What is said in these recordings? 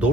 2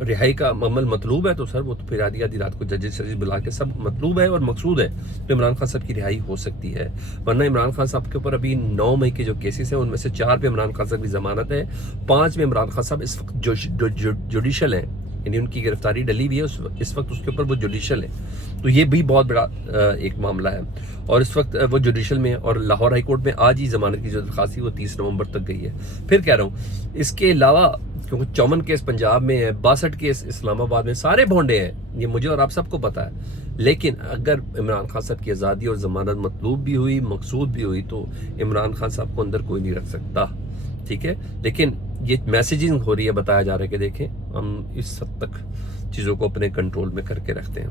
رہائی کا عمل مطلوب ہے تو سر وہ تو پھر آدھی رات کو ججز بلا کے سب مطلوب ہے اور مقصود ہے تو عمران خان صاحب کی رہائی ہو سکتی ہے. ورنہ عمران خان صاحب کے اوپر ابھی 9 مئی کے جو کیسز ہیں ان میں سے 4 پہ عمران خان صاحب کی ضمانت ہے, 5 میں عمران خان صاحب اس وقت جوڈیشل ہیں, یعنی ان کی گرفتاری ڈلی ہوئی ہے اس وقت اس کے اوپر وہ جوڈیشل ہے. تو یہ بھی بہت بڑا ایک معاملہ ہے, اور اس وقت وہ جوڈیشل میں, اور لاہور ہائی کورٹ میں آج ہی ضمانت کی جو درخواست تھی وہ 30 نومبر تک گئی ہے. پھر کہہ رہا ہوں اس کے علاوہ کیونکہ 54 کیس پنجاب میں ہے, 62 کیس اسلام آباد میں, سارے بھونڈے ہیں, یہ مجھے اور آپ سب کو پتا ہے. لیکن اگر عمران خان صاحب کی آزادی اور ضمانت مطلوب بھی ہوئی, مقصود بھی ہوئی, تو عمران خان صاحب کو اندر کوئی نہیں رکھ سکتا, ٹھیک ہے. لیکن یہ میسیجنگ ہو رہی ہے, بتایا جا رہا ہے کہ دیکھیں ہم اس حد تک چیزوں کو اپنے کنٹرول میں کر کے رکھتے ہیں.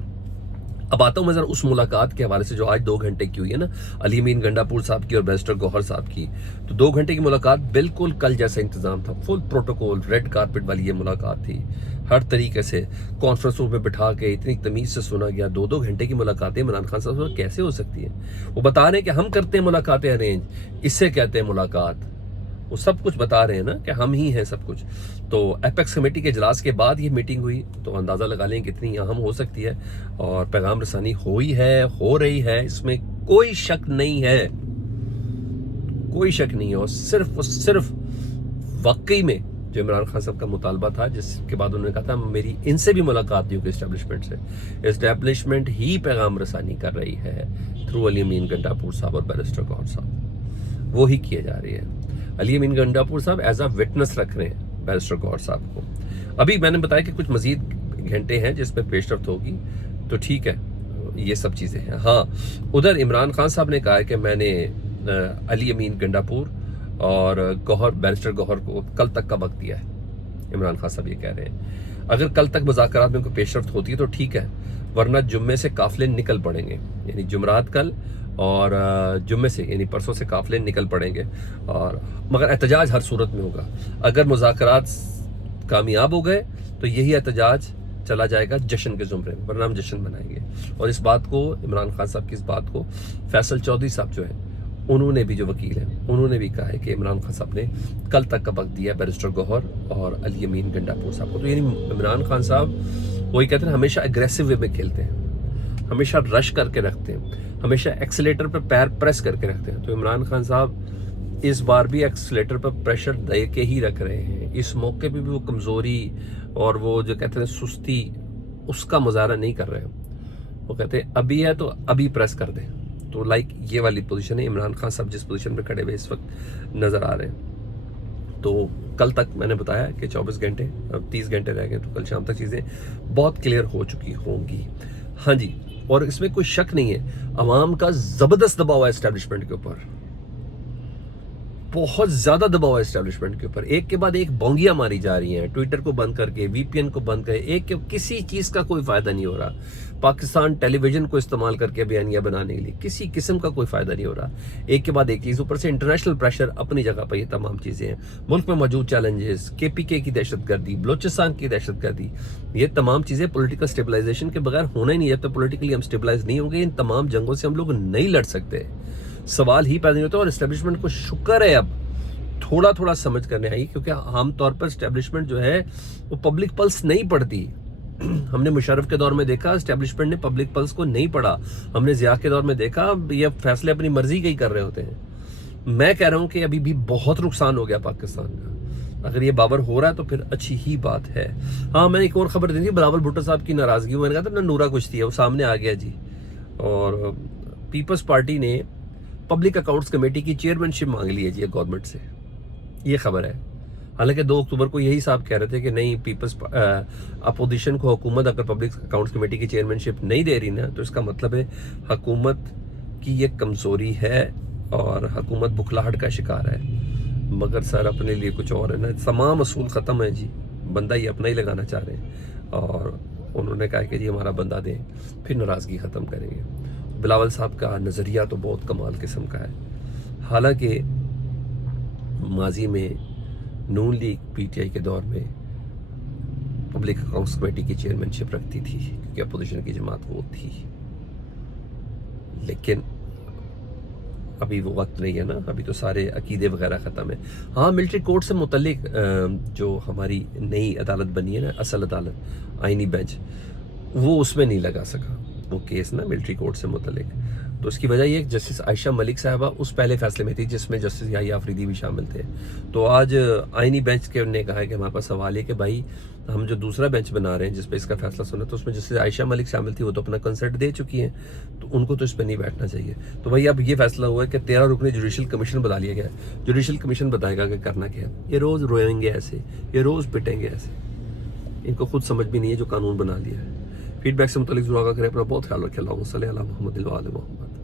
اب آتا ہوں میں ذرا اس ملاقات کے حوالے سے جو آج 2 گھنٹے کی ہوئی ہے نا, علی امین گنڈاپور صاحب کی اور بیرسٹر گوہر صاحب کی. تو 2 گھنٹے کی ملاقات بالکل کل جیسا انتظام تھا, فل پروٹوکول, ریڈ کارپٹ والی یہ ملاقات تھی. ہر طریقے سے کانفرنس روم میں بٹھا کے اتنی تمیز سے سنا گیا. 2 گھنٹے کی ملاقاتیں عمران خان صاحب سے کیسے ہو سکتی ہیں؟ وہ بتا رہے ہیں کہ ہم کرتے ہیں ملاقاتیں ارینج, اس سے کہتے ہیں ملاقات. وہ سب کچھ بتا رہے ہیں نا کہ ہم ہی ہیں سب کچھ. تو ایپیکس کمیٹی کے اجلاس کے بعد یہ میٹنگ ہوئی, تو اندازہ لگا لیں کتنی اہم ہو سکتی ہے. اور پیغام رسانی ہوئی ہے, ہو رہی ہے, اس میں کوئی شک نہیں ہے, کوئی شک نہیں ہے. اور صرف واقعی میں جو عمران خان صاحب کا مطالبہ تھا, جس کے بعد انہوں نے کہا تھا میری ان سے بھی ملاقات نہیں ہوگی اسٹیبلشمنٹ سے, اسٹیبلشمنٹ ہی پیغام رسانی کر رہی ہے تھرو علی امین گنڈاپور صاحب اور بیرسٹر گوہر صاحب, وہی کیے جا رہی ہے. علی امین گنڈاپور صاحب ایز اے وٹنس رکھ رہے ہیں بیرسٹر گوہر صاحب کو. ابھی میں نے بتایا کہ کچھ مزید گھنٹے ہیں جس پہ پیش رفت ہوگی, تو ٹھیک ہے یہ سب چیزیں ہیں. ہاں ادھر عمران خان صاحب نے کہا ہے کہ میں نے علی امین گنڈاپور اور بیرسٹر گوہر کو کل تک کا وقت دیا ہے. عمران خان صاحب یہ کہہ رہے ہیں اگر کل تک مذاکرات میں کوئی پیش رفت ہوتی ہے تو ٹھیک ہے, ورنہ جمعے سے قافلے نکل پڑیں گے, یعنی جمعرات کل اور جمعے سے یعنی پرسوں سے قافلے نکل پڑیں گے. اور مگر احتجاج ہر صورت میں ہوگا. اگر مذاکرات کامیاب ہو گئے تو یہی احتجاج چلا جائے گا جشن کے زمرے میں, ورنہ ہم جشن منائیں گے. اور اس بات کو عمران خان صاحب کی اس بات کو فیصل چودھری صاحب جو ہیں انہوں نے بھی, جو وکیل ہیں, انہوں نے بھی کہا ہے کہ عمران خان صاحب نے کل تک کا وقت دیا بیرسٹر گوہر اور علی امین گنڈاپور صاحب کو. تو یعنی عمران خان صاحب وہی کہتے ہیں ہمیشہ اگریسو وے میں کھیلتے ہیں, ہمیشہ رش کر کے رکھتے ہیں, ہمیشہ ایکسیلیٹر پہ پیر پریس کر کے رکھتے ہیں. تو عمران خان صاحب اس بار بھی ایکسیلیٹر پہ پریشر دے کے ہی رکھ رہے ہیں. اس موقع پہ بھی وہ کمزوری اور وہ جو کہتے ہیں سستی, اس کا مظاہرہ نہیں کر رہے ہیں. وہ کہتے ہیں ابھی ہے تو ابھی پریس کر دیں. تو لائک یہ والی پوزیشن ہے. عمران خان صاحب جس پوزیشن پہ کھڑے ہوئے اس وقت نظر آ رہے ہیں. تو کل تک میں نے بتایا کہ 24 گھنٹے, اب 30 گھنٹے رہ گئے, تو کل شام تک چیزیں بہت کلیئر ہو چکی ہوں گی. ہاں جی, اور اس میں کوئی شک نہیں ہے عوام کا زبردست دباؤ ہے اسٹیبلشمنٹ کے اوپر, بہت زیادہ دباؤ ہے اسٹیبلشمنٹ کے اوپر. ایک کے بعد ایک بونگیاں ماری جا رہی ہیں, ٹویٹر کو بند کر کے, وی پی این کو بند کر کے, کسی چیز کا کوئی فائدہ نہیں ہو رہا. پاکستان ٹیلی ویژن کو استعمال کر کے بیانیہ بنانے کے لیے کسی قسم کا کوئی فائدہ نہیں ہو رہا. ایک کے بعد ایک چیز, اوپر سے انٹرنیشنل پریشر اپنی جگہ پر, یہ تمام چیزیں ہیں. ملک میں موجود چیلنجز, کے پی کے کی دہشت گردی, بلوچستان کی دہشت گردی, یہ تمام چیزیں پولیٹیکل سٹیبلائزیشن کے بغیر ہونا ہی نہیں. جب تک پولیٹیکلی ہم سٹیبلائز نہیں ہوں گے ان تمام جنگوں سے ہم لوگ نہیں لڑ سکتے. سوال ہی پیدا نہیں ہوتا. اور اسٹیبلشمنٹ کو شکر ہے اب تھوڑا سمجھ کرنے آئی, کیونکہ عام طور پر اسٹیبلشمنٹ جو ہے وہ پبلک پلس نہیں پڑھتی. ہم نے مشرف کے دور میں دیکھا اسٹیبلشمنٹ نے پبلک پلس کو نہیں پڑھا. ہم نے ضیاء کے دور میں دیکھا یہ فیصلے اپنی مرضی کے ہی کر رہے ہوتے ہیں. میں کہہ رہا ہوں کہ ابھی بھی بہت نقصان ہو گیا پاکستان کا. اگر یہ باور ہو رہا ہے تو پھر اچھی ہی بات ہے. ہاں میں نے ایک اور خبر دی تھی, بلاول بھٹو صاحب کی ناراضگی, میں نے کہا تھا نورا کچھ تھی, وہ سامنے آ گیا جی. اور پیپلز پارٹی نے پبلک اکاؤنٹس کمیٹی کی چیئرمین شپ مانگ لی ہے جی گورنمنٹ سے, یہ خبر ہے. حالانکہ 2 اکتوبر کو یہی صاحب کہہ رہے تھے کہ نہیں پیپلز اپوزیشن کو حکومت اگر پبلک اکاؤنٹس کمیٹی کی چیئرمین شپ نہیں دے رہی نا, تو اس کا مطلب ہے حکومت کی یہ کمزوری ہے اور حکومت بکھلاہٹ کا شکار ہے. مگر سر اپنے لیے کچھ اور ہے نا, تمام اصول ختم ہیں جی, بندہ یہ اپنا ہی لگانا چاہ رہے ہیں. اور انہوں نے کہا کہ جی ہمارا بندہ دیں, پھر ناراضگی ختم کریں گے. بلاول صاحب کا نظریہ تو بہت کمال قسم کا ہے. حالانکہ ماضی میں نون لیگ پی ٹی آئی کے دور میں پبلک اکاؤنٹس کمیٹی کی چیئرمین شپ رکھتی تھی کیونکہ اپوزیشن کی جماعت وہ تھی. لیکن ابھی وہ وقت نہیں ہے نا, ابھی تو سارے عقیدے وغیرہ ختم ہیں. ہاں ملٹری کورٹ سے متعلق جو ہماری نئی عدالت بنی ہے نا, اصل عدالت آئینی بینچ, وہ اس میں نہیں لگا سکا وہ کیس نا ملٹری کورٹ سے متعلق. تو اس کی وجہ یہ ہے کہ جسٹس عائشہ ملک صاحبہ اس پہلے فیصلے میں تھی جس میں جسٹس یحییٰ آفریدی بھی شامل تھے. تو آج آئینی بینچ کے نے کہا ہے کہ ہمارے پاس سوال ہے کہ بھائی ہم جو دوسرا بینچ بنا رہے ہیں جس پہ اس کا فیصلہ سنا, تو اس میں جسٹس عائشہ ملک شامل تھی, وہ تو اپنا کنسرٹ دے چکی ہیں, تو ان کو تو اس پہ نہیں بیٹھنا چاہیے. تو بھائی اب یہ فیصلہ ہوا ہے کہ 13 رکنی جوڈیشل کمیشن بتا لیا گیا ہے. جوڈیشل کمیشن بتائے گا کہ کرنا کیا ہے. یہ روز روئیں گے ایسے, یہ روز پٹیں گے ایسے, ان کو خود سمجھ بھی نہیں ہے جو قانون بنا لیا ہے. فیڈ بیک سے متعلق ضرور آگاہ کریں. اپنا بہت خیال رکھیں. اللہم صلی علی محمد و آل محمد.